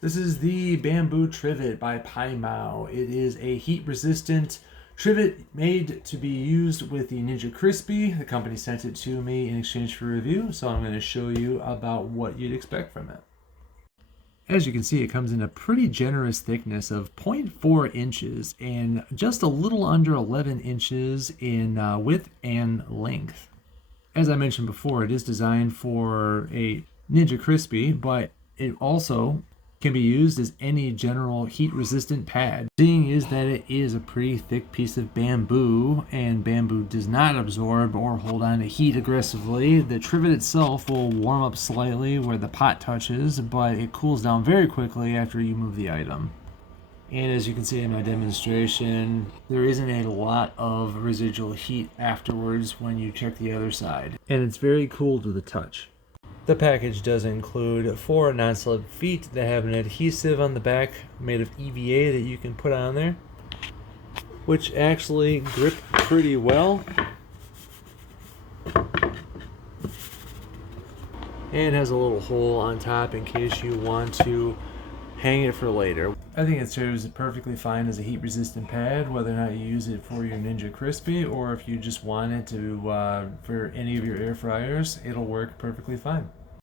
This is the Bamboo Trivet by Pai Mao. It is a heat-resistant trivet made to be used with the Ninja Crispi. The company sent it to me in exchange for review, so I'm going to show you about what you'd expect from it. As you can see, it comes in a pretty generous thickness of 0.4 inches and just a little under 11 inches in width and length. As I mentioned before, it is designed for a Ninja Crispi, but it also can be used as any general heat-resistant pad. Seeing is that it is a pretty thick piece of bamboo, and bamboo does not absorb or hold on to heat aggressively. The trivet itself will warm up slightly where the pot touches, but it cools down very quickly after you move the item. And as you can see in my demonstration, there isn't a lot of residual heat afterwards when you check the other side. And it's very cool to the touch. The package does include 4 non-slip feet that have an adhesive on the back made of EVA that you can put on there, which actually grip pretty well. And has a little hole on top in case you want to hang it for later. I think it serves perfectly fine as a heat-resistant pad, whether or not you use it for your Ninja Crispi or if you just want it to for any of your air fryers, it'll work perfectly fine.